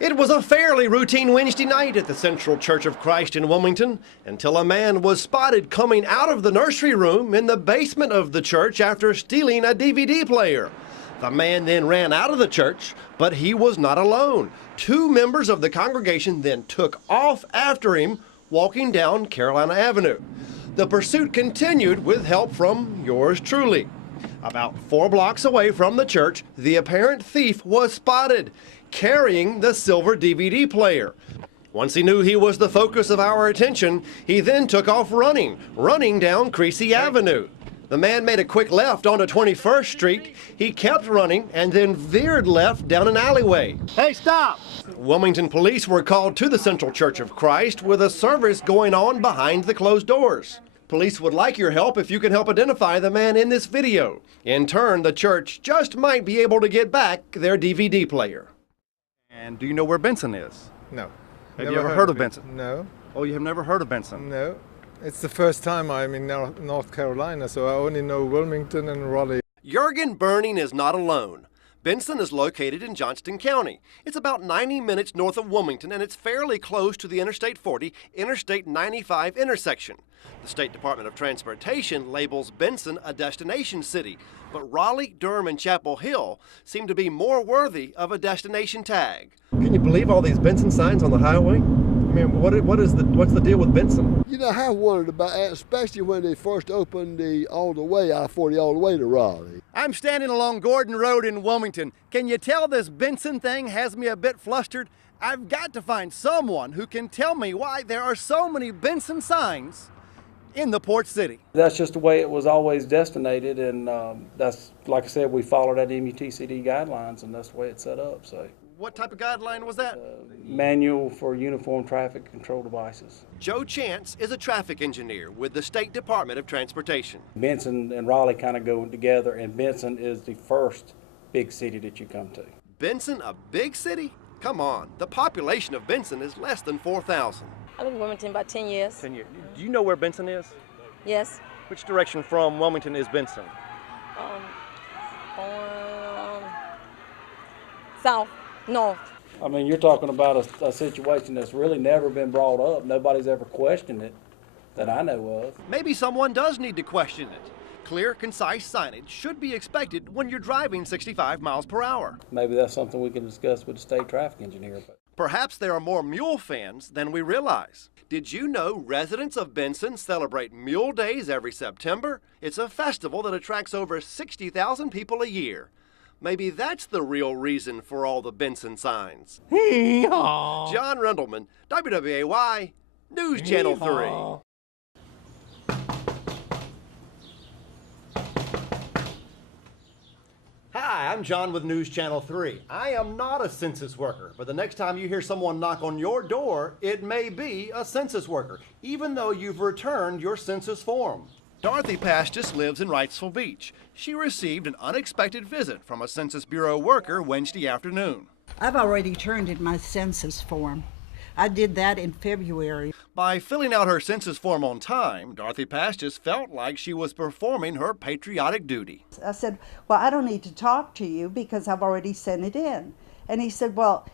It was a fairly routine Wednesday night at the Central Church of Christ in Wilmington until a man was spotted coming out of the nursery room in the basement of the church after stealing a DVD player. The man then ran out of the church, but he was not alone. Two members of the congregation then took off after him, walking down Carolina Avenue. The pursuit continued with help from yours truly. About 4 blocks away from the church, the apparent thief was spotted carrying the silver DVD player. Once he knew he was the focus of our attention, he then took off running down Creasy Avenue. The man made a quick left onto 21st Street. He kept running and then veered left down an alleyway. Hey, stop! Wilmington police were called to the Central Church of Christ with a service going on behind the closed doors. Police would like your help if you can help identify the man in this video. In turn, the church just might be able to get back their DVD player. And do you know where Benson is? No. Have you ever heard of Benson? No. Oh, you have never heard of Benson? No. It's the first time I'm in North Carolina, so I only know Wilmington and Raleigh. Jurgen Burning is not alone. Benson is located in Johnston County. It's about 90 minutes north of Wilmington, and it's fairly close to the Interstate 40, Interstate 95 intersection. The State Department of Transportation labels Benson a destination city, but Raleigh, Durham, and Chapel Hill seem to be more worthy of a destination tag. Can you believe all these Benson signs on the highway? I mean, what's the deal with Benson? You know, I have wondered about that, especially when they first opened the all-the-way, I-40 all the way to Raleigh. I'm standing along Gordon Road in Wilmington. Can you tell this Benson thing has me a bit flustered? I've got to find someone who can tell me why there are so many Benson signs in the port city. That's just the way it was always designated, and that's, like I said, we followed that MUTCD guidelines, and that's the way it's set up. So. What type of guideline was that? Manual for Uniform Traffic Control Devices. Joe Chance is a traffic engineer with the State Department of Transportation. Benson and Raleigh kind of go together, and Benson is the first big city that you come to. Benson, a big city? Come on, the population of Benson is less than 4,000. I live in Wilmington about 10 years. 10 years. Do you know where Benson is? Yes. Which direction from Wilmington is Benson? South, north. I mean, you're talking about a situation that's really never been brought up. Nobody's ever questioned it that I know of. Maybe someone does need to question it. Clear, concise signage should be expected when you're driving 65 miles per hour. Maybe that's something we can discuss with the state traffic engineer. Perhaps there are more mule fans than we realize. Did you know residents of Benson celebrate Mule Days every September? It's a festival that attracts over 60,000 people a year. Maybe that's the real reason for all the Benson signs. John Rendleman, WWAY, News Channel 3. Hi, I'm John with News Channel 3. I am not a census worker, but the next time you hear someone knock on your door, it may be a census worker, even though you've returned your census form. Dorothy Pastis lives in Wrightsville Beach. She received an unexpected visit from a Census Bureau worker Wednesday afternoon. I've already turned in my census form. I did that in February. By filling out her census form on time, Dorothy Pastis felt like she was performing her patriotic duty. I said, well, I don't need to talk to you because I've already sent it in. And he said, well,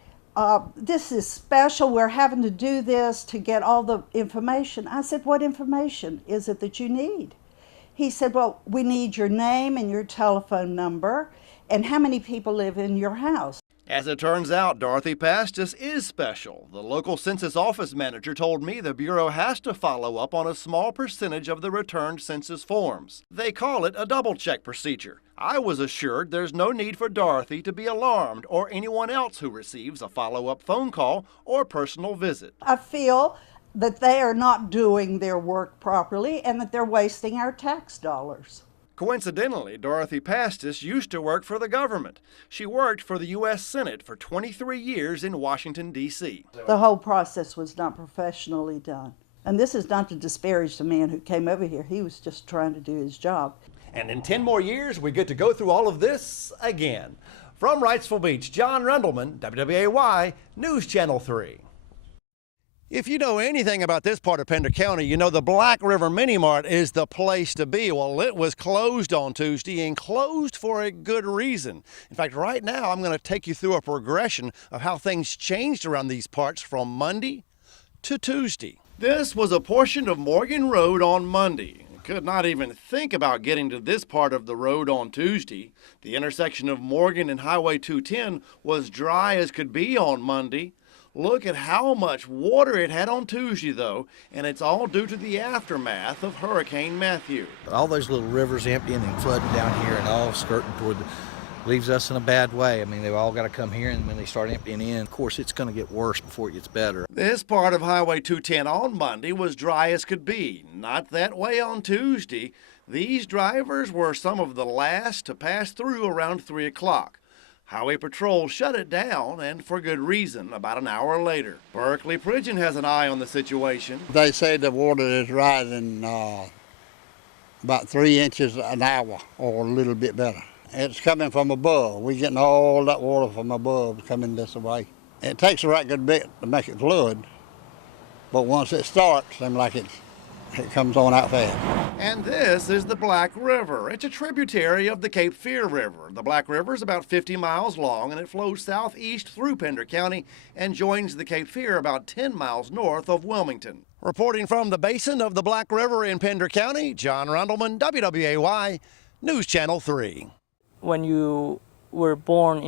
this is special. We're having to do this to get all the information. I said, what information is it that you need? He said, well, we need your name and your telephone number and how many people live in your house. As it turns out, Dorothy Pastis is special. The local census office manager told me the Bureau has to follow up on a small percentage of the returned census forms. They call it a double-check procedure. I was assured there's no need for Dorothy to be alarmed or anyone else who receives a follow-up phone call or personal visit. I feel that they are not doing their work properly and that they're wasting our tax dollars. Coincidentally, Dorothy Pastis used to work for the government. She worked for the U.S. Senate for 23 years in Washington, D.C. The whole process was not professionally done. And this is not to disparage the man who came over here. He was just trying to do his job. And in 10 more years, we get to go through all of this again. From Wrightsville Beach, John Rendleman, WWAY, News Channel 3. If you know anything about this part of Pender County, you know the Black River Mini Mart is the place to be. Well, it was closed on Tuesday and closed for a good reason. In fact, right now I'm going to take you through a progression of how things changed around these parts from Monday to Tuesday. This was a portion of Morgan Road on Monday. Could not even think about getting to this part of the road on Tuesday. The intersection of Morgan and Highway 210 was dry as could be on Monday. Look at how much water it had on Tuesday, though, and it's all due to the aftermath of Hurricane Matthew. All those little rivers emptying and flooding down here and all skirting toward leaves us in a bad way. I mean, they've all got to come here, and when they start emptying in, of course, it's going to get worse before it gets better. This part of Highway 210 on Monday was dry as could be. Not that way on Tuesday. These drivers were some of the last to pass through around 3 o'clock. Highway Patrol shut it down, and for good reason, about an hour later. Berkeley Pridgeon has an eye on the situation. They say the water is rising about 3 inches an hour or a little bit better. It's coming from above. We're getting all that water from above coming this way. It takes a right good bit to make it flood, but once it starts, it seems like it comes on out fast. And this is the Black River. It's a tributary of the Cape Fear River. The Black River is about 50 miles long, and it flows southeast through Pender County and joins the Cape Fear about 10 miles north of Wilmington. Reporting from the basin of the Black River in Pender County, John Rendleman, WWAY, News Channel 3. When you were born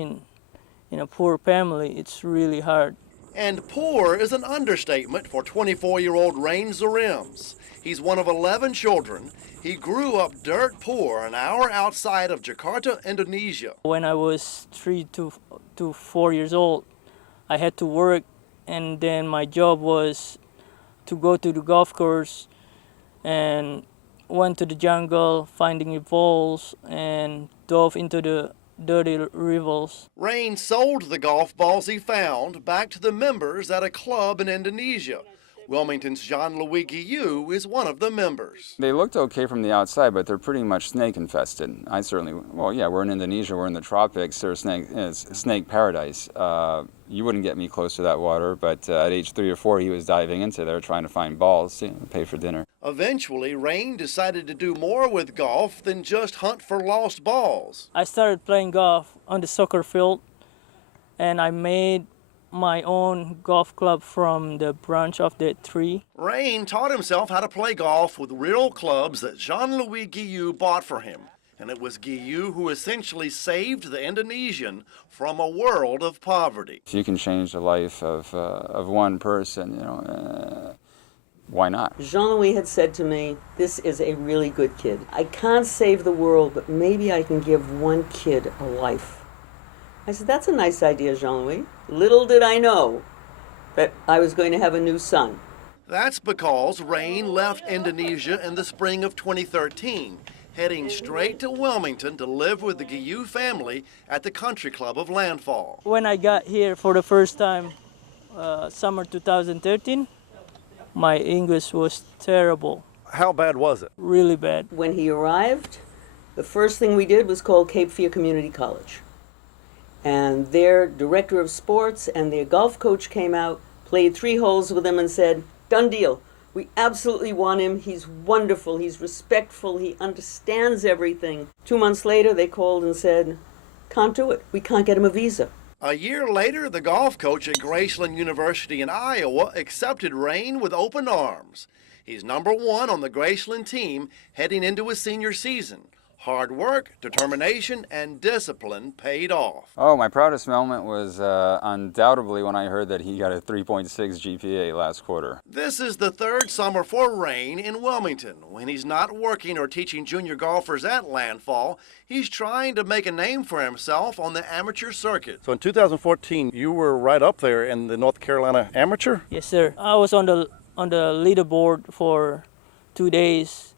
in a poor family, it's really hard. And poor is an understatement for 24-year-old Rain Zarems. He's one of 11 children. He grew up dirt poor an hour outside of Jakarta, Indonesia. When I was 3 to 4 years old, I had to work, and then my job was to go to the golf course and went to the jungle finding the balls and dove into the dirty rivers. Rain sold the golf balls he found back to the members at a club in Indonesia. Wilmington's Jean-Louis Guillou is one of the members. They looked okay from the outside, but they're pretty much snake infested. We're in Indonesia, we're in the tropics, there's snake paradise. You wouldn't get me close to that water, but at age 3 or 4, he was diving into there trying to find balls to pay for dinner. Eventually, Rain decided to do more with golf than just hunt for lost balls. I started playing golf on the soccer field, and I made my own golf club from the branch of that tree. Rain taught himself how to play golf with real clubs that Jean-Louis Guillou bought for him. And it was Guillou who essentially saved the Indonesian from a world of poverty. If you can change the life of one person, why not? Jean-Louis had said to me, this is a really good kid. I can't save the world, but maybe I can give one kid a life. I said, that's a nice idea, Jean-Louis. Little did I know that I was going to have a new son. That's because Rain left Indonesia in the spring of 2013, heading straight to Wilmington to live with the Guillou family at the country club of Landfall. When I got here for the first time, summer 2013, my English was terrible. How bad was it? Really bad. When he arrived, the first thing we did was call Cape Fear Community College. And their director of sports and their golf coach came out, played 3 holes with him and said, done deal. We absolutely want him. He's wonderful. He's respectful. He understands everything. 2 months later, they called and said, can't do it. We can't get him a visa. A year later, the golf coach at Graceland University in Iowa accepted Rain with open arms. He's #1 on the Graceland team heading into his senior season. Hard work, determination, and discipline paid off. Oh, my proudest moment was undoubtedly when I heard that he got a 3.6 GPA last quarter. This is the 3rd summer for Rain in Wilmington. When he's not working or teaching junior golfers at Landfall, he's trying to make a name for himself on the amateur circuit. So in 2014, you were right up there in the North Carolina amateur? Yes, sir. I was on the leaderboard for 2 days,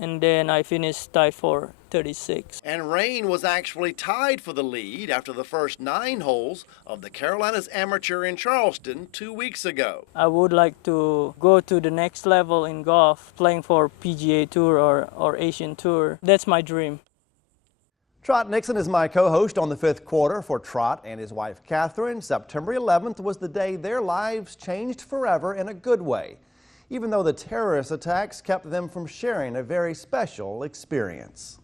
and then I finished tied for 36. And Rain was actually tied for the lead after the first 9 holes of the Carolinas Amateur in Charleston 2 weeks ago. I would like to go to the next level in golf, playing for PGA Tour or Asian Tour. That's my dream. Trot Nixon is my co-host on the fifth quarter. For Trot and his wife Catherine, September 11th was the day their lives changed forever in a good way, even though the terrorist attacks kept them from sharing a very special experience.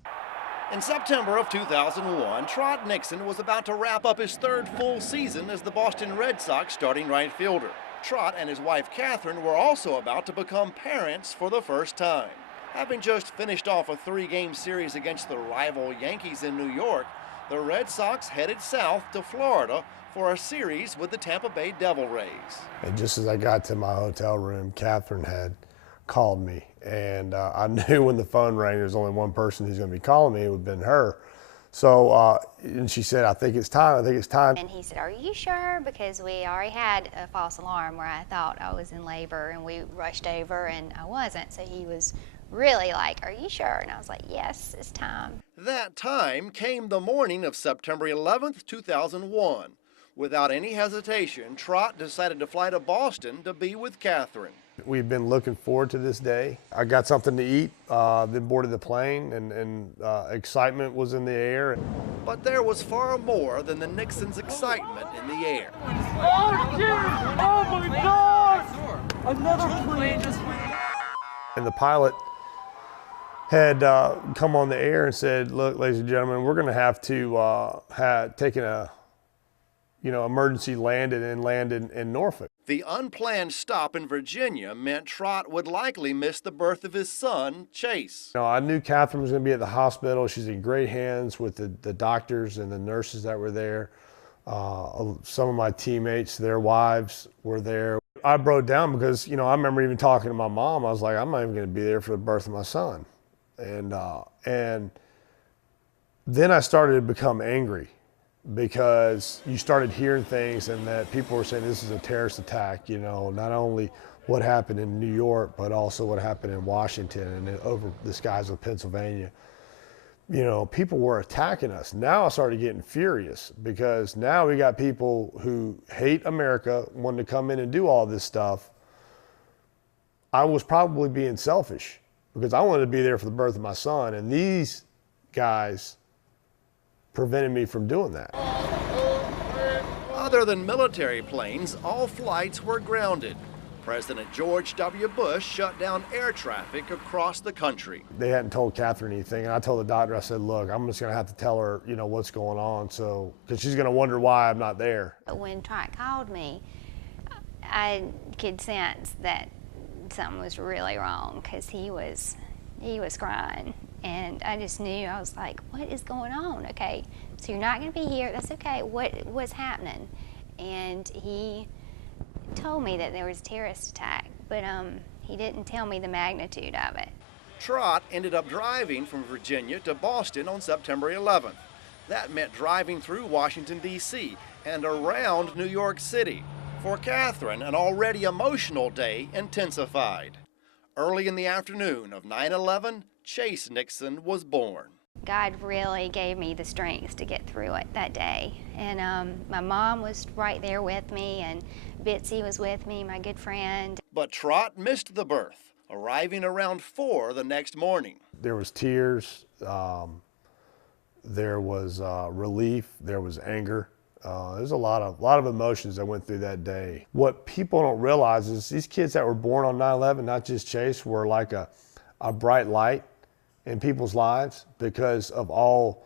In September of 2001, Trot Nixon was about to wrap up his third full season as the Boston Red Sox starting right fielder. Trot and his wife Catherine were also about to become parents for the first time. Having just finished off a 3-game series against the rival Yankees in New York, the Red Sox headed south to Florida for a series with the Tampa Bay Devil Rays. And just as I got to my hotel room, Catherine had called me, and I knew when the phone rang, there's only one person who's going to be calling me. It would have been her. So, and she said, I think it's time, I think it's time. And he said, are you sure? Because we already had a false alarm where I thought I was in labor, and we rushed over and I wasn't. So he was really like, are you sure? And I was like, yes, it's time. That time came the morning of September 11th, 2001. Without any hesitation, Trot decided to fly to Boston to be with Catherine. We've been looking forward to this day. I got something to eat, then boarded the plane, and excitement was in the air. But there was far more than the Nixons' excitement in the air. Oh, dude! Oh, my God! Another plane just went. And the pilot had come on the air and said, look, ladies and gentlemen, we're going to have to take a emergency landing in Norfolk. The unplanned stop in Virginia meant Trot would likely miss the birth of his son, Chase. I knew Catherine was going to be at the hospital. She's in great hands with the doctors and the nurses that were there. Some of my teammates, their wives were there. I broke down because, I remember even talking to my mom. I was like, I'm not even going to be there for the birth of my son. And then I started to become angry, because you started hearing things and that people were saying this is a terrorist attack, not only what happened in New York, but also what happened in Washington and over the skies of Pennsylvania. People were attacking us. Now I started getting furious, because now we got people who hate America wanting to come in and do all this stuff. I was probably being selfish because I wanted to be there for the birth of my son, and these guys prevented me from doing that. Other than military planes, all flights were grounded. President George W. Bush shut down air traffic across the country. They hadn't told Catherine anything, and I told the doctor, I said, look, I'm just going to have to tell her, what's going on, because she's going to wonder why I'm not there. When Trot called me, I could sense that something was really wrong, because he was crying. And I just knew, I was like, what is going on? Okay, so you're not going to be here. That's okay. What's happening? And he told me that there was a terrorist attack, but he didn't tell me the magnitude of it. Trot ended up driving from Virginia to Boston on September 11th. That meant driving through Washington, D.C. and around New York City. For Catherine, an already emotional day intensified. Early in the afternoon of 9/11, Chase Nixon was born. God really gave me the strength to get through it that day. And my mom was right there with me, and Bitsy was with me, my good friend. But Trot missed the birth, arriving around 4 the next morning. There was tears, there was relief, there was anger. There's a lot of emotions that went through that day. What people don't realize is these kids that were born on 9/11, not just Chase, were like a bright light in people's lives because of all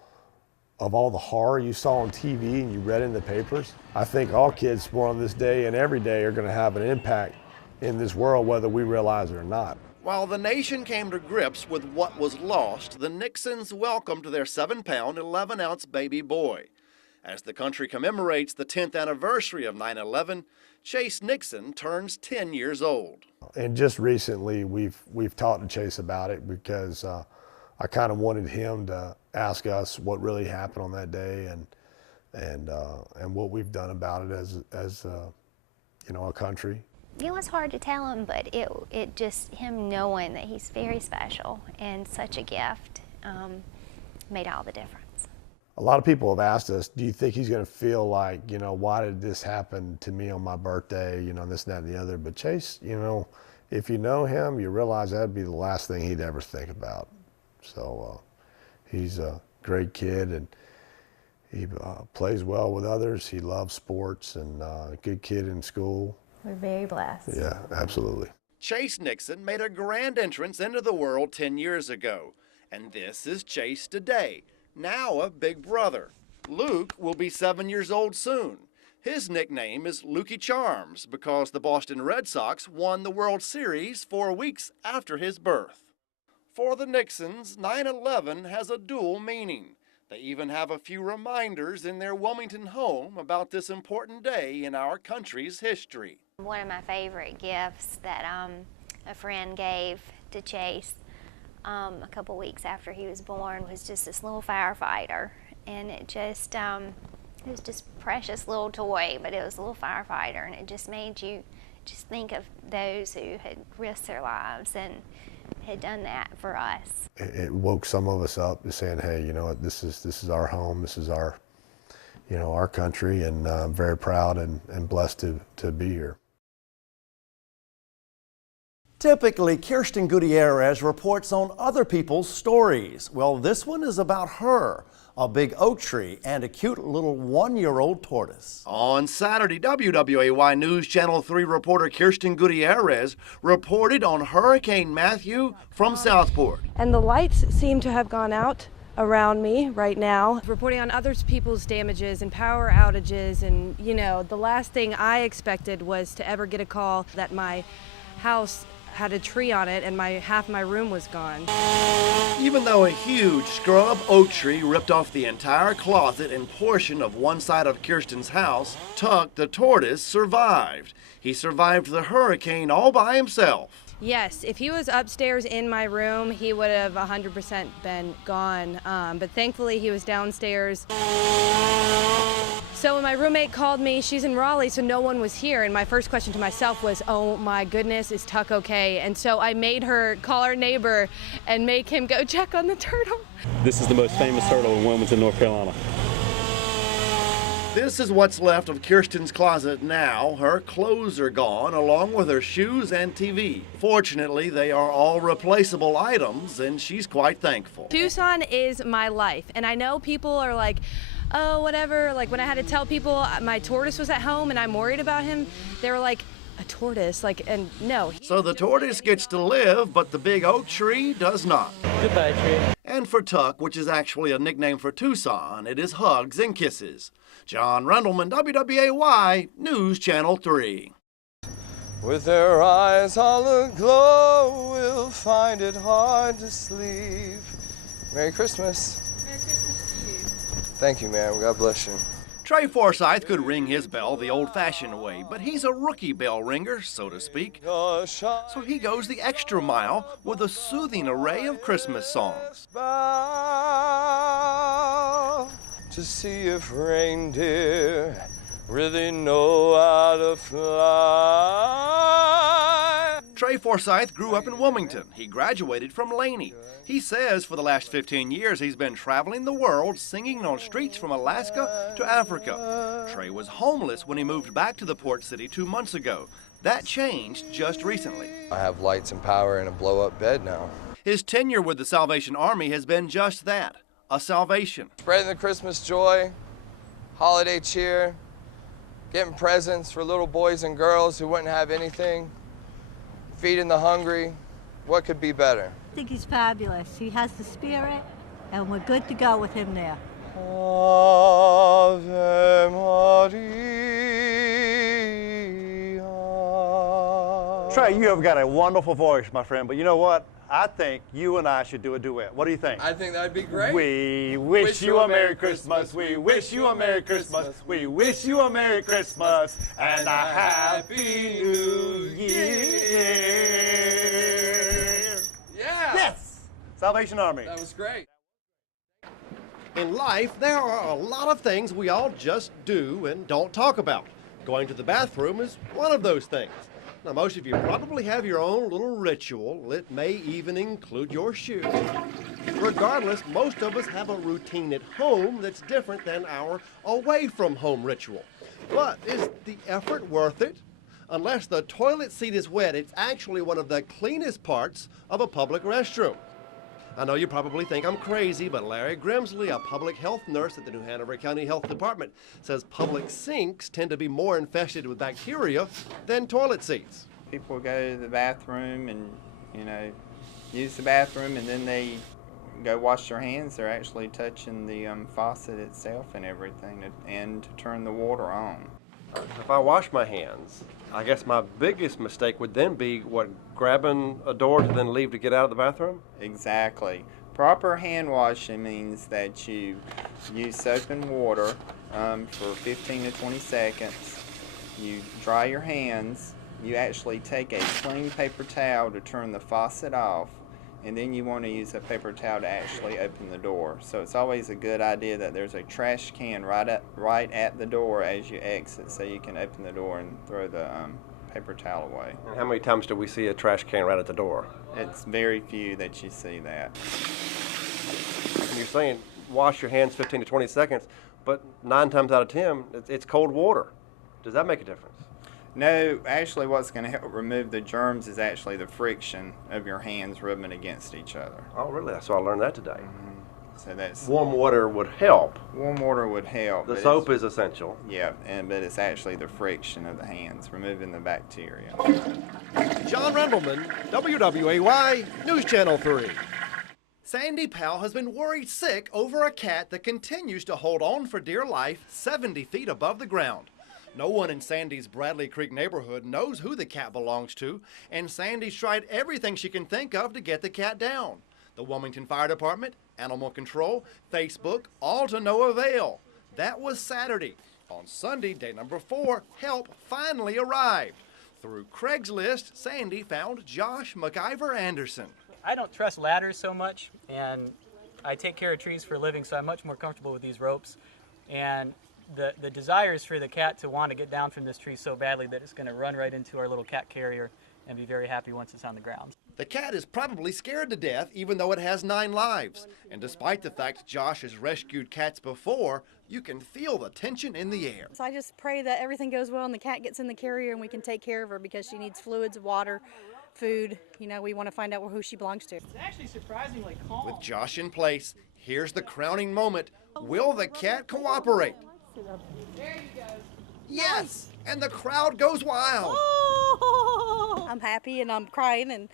the horror you saw on TV and you read in the papers. I think all kids born on this day and every day are going to have an impact in this world, whether we realize it or not. While the nation came to grips with what was lost, the Nixons welcomed their 7-pound, 11-ounce baby boy. As the country commemorates the 10th anniversary of 9/11, Chase Nixon turns 10 years old. And just recently, we've talked to Chase about it because I kind of wanted him to ask us what really happened on that day and what we've done about it as a country. It was hard to tell him, but it just, him knowing that he's very special and such a gift made all the difference. A lot of people have asked us, do you think he's going to feel like, why did this happen to me on my birthday, this, that, and the other. But Chase, if you know him, you realize that'd be the last thing he'd ever think about. So he's a great kid, and he plays well with others. He loves sports, and good kid in school. We're very blessed. Yeah, absolutely. Chase Nixon made a grand entrance into the world 10 years ago. And this is Chase today, now a big brother. Luke will be 7 years old soon. His nickname is Lukey Charms because the Boston Red Sox won the World Series 4 weeks after his birth. For the Nixons, 9/11 has a dual meaning. They even have a few reminders in their Wilmington home about this important day in our country's history. One of my favorite gifts that a friend gave to Chase a couple weeks after he was born was just this little firefighter, and it was just a precious little toy, but it was a little firefighter, and it just made you just think of those who had risked their lives and had done that for us. It woke some of us up to saying, hey, you know what, this is our home, this is our, our country, and I'm very proud and blessed to be here. Typically, Kirsten Gutierrez reports on other people's stories. Well, this one is about her, a big oak tree, and a cute little 1-year-old tortoise. On Saturday, WWAY News Channel 3 reporter Kirsten Gutierrez reported on Hurricane Matthew from Southport. And the lights seem to have gone out around me right now. Reporting on other people's damages and power outages, and the last thing I expected was to ever get a call that my house had a tree on it and half my room was gone. Even though a huge scrub oak tree ripped off the entire closet and portion of one side of Kirsten's house, Tuck the tortoise survived. He survived the hurricane all by himself. Yes, if he was upstairs in my room, he would have 100% been gone, but thankfully he was downstairs. So when my roommate called me, she's in Raleigh, so no one was here, and my first question to myself was, oh my goodness, is Tuck okay? And so I made her call our neighbor and make him go check on the turtle. This is the most famous turtle in Wilmington, North Carolina. This is what's left of Kirsten's closet now. Her clothes are gone, along with her shoes and TV. Fortunately, they are all replaceable items, and she's quite thankful. Tucson is my life, and I know people are like, oh, whatever. Like when I had to tell people my tortoise was at home and I'm worried about him, they were like, a tortoise? And no. So the tortoise gets to live, but the big oak tree does not. Goodbye, tree. And for Tuck, which is actually a nickname for Tucson, it is hugs and kisses. John Rendleman, WWAY News Channel 3. With their eyes all aglow, we'll find it hard to sleep. Merry Christmas. Merry Christmas to you. Thank you, ma'am. God bless you. Trey Forsyth could ring his bell the old-fashioned way, but he's a rookie bell ringer, so to speak. So he goes the extra mile with a soothing array of Christmas songs. To see if reindeer really know how to fly. Trey Forsyth grew up in Wilmington. He graduated from Laney. He says for the last 15 years he's been traveling the world singing on streets from Alaska to Africa. Trey was homeless when he moved back to the port city 2 months ago. That changed just recently. I have lights and power and a blow-up bed now. His tenure with the Salvation Army has been just that, a salvation. Spreading the Christmas joy, holiday cheer, getting presents for little boys and girls who wouldn't have anything, feeding the hungry. What could be better? I think he's fabulous. He has the spirit, and we're good to go with him there. Ave Maria. Trey, you have got a wonderful voice, my friend, but you know what? I think you and I should do a duet. What do you think? I think that'd be great. We wish you a Merry Christmas. We wish you a Merry Christmas. We wish you a Merry Christmas and a Happy New Year. Yeah. Yes. Salvation Army. That was great. In life, there are a lot of things we all just do and don't talk about. Going to the bathroom is one of those things. Now, most of you probably have your own little ritual. It may even include your shoes. Regardless, most of us have a routine at home that's different than our away-from-home ritual. But is the effort worth it? Unless the toilet seat is wet, it's actually one of the cleanest parts of a public restroom. I know you probably think I'm crazy, but Larry Grimsley, a public health nurse at the New Hanover County Health Department, says public sinks tend to be more infested with bacteria than toilet seats. People go to the bathroom and, use the bathroom, and then they go wash their hands. They're actually touching the faucet itself and everything, and to turn the water on. If I wash my hands, I guess my biggest mistake would then be, grabbing a door to then leave to get out of the bathroom? Exactly. Proper hand washing means that you use soap and water for 15 to 20 seconds. You dry your hands. You actually take a clean paper towel to turn the faucet off, and then you want to use a paper towel to actually open the door. So it's always a good idea that there's a trash can right at the door as you exit, so you can open the door and throw the paper towel away. And how many times do we see a trash can right at the door? It's very few that you see that. And you're saying wash your hands 15 to 20 seconds, but 9 times out of 10, it's cold water. Does that make a difference? No, actually what's going to help remove the germs is actually the friction of your hands rubbing against each other. Oh, really? So I learned that today. So that's warm water would help. Warm water would help. The soap is essential. Yeah, but it's actually the friction of the hands, removing the bacteria. John Rendleman, WWAY, News Channel 3. Sandy Powell has been worried sick over a cat that continues to hold on for dear life 70 feet above the ground. No one in Sandy's Bradley Creek neighborhood knows who the cat belongs to, and Sandy's tried everything she can think of to get the cat down. The Wilmington Fire Department, Animal Control, Facebook, all to no avail. That was Saturday. On Sunday, day number 4, help finally arrived. Through Craigslist, Sandy found Josh McIver Anderson. I don't trust ladders so much, and I take care of trees for a living, so I'm much more comfortable with these ropes. And the desire is for the cat to want to get down from this tree so badly that it's going to run right into our little cat carrier and be very happy once it's on the ground. The cat is probably scared to death, even though it has 9 lives. And despite the fact Josh has rescued cats before, you can feel the tension in the air. So I just pray that everything goes well and the cat gets in the carrier and we can take care of her because she needs fluids, water, food. We want to find out who she belongs to. It's actually surprisingly calm. With Josh in place, here's the crowning moment. Will the cat cooperate? There you go. Yes! And the crowd goes wild. Oh! I'm happy and I'm crying and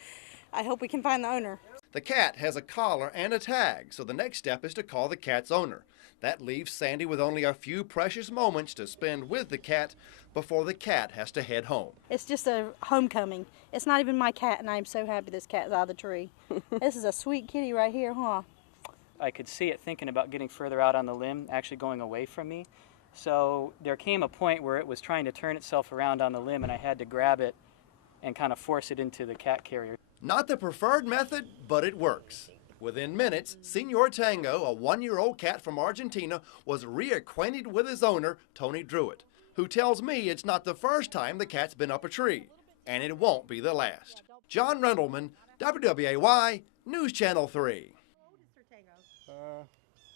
I hope we can find the owner. The cat has a collar and a tag, so the next step is to call the cat's owner. That leaves Sandy with only a few precious moments to spend with the cat before the cat has to head home. It's just a homecoming. It's not even my cat and I'm so happy this cat's out of the tree. This is a sweet kitty right here, huh? I could see it thinking about getting further out on the limb, actually going away from me. So there came a point where it was trying to turn itself around on the limb and I had to grab it and kind of force it into the cat carrier. Not the preferred method, but it works. Within minutes, Senor Tango, a 1-year-old cat from Argentina, was reacquainted with his owner, Tony Druitt, who tells me it's not the first time the cat's been up a tree, and it won't be the last. John Rendleman, WWAY, News Channel 3.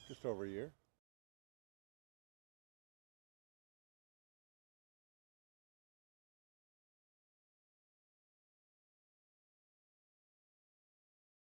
Just over a year.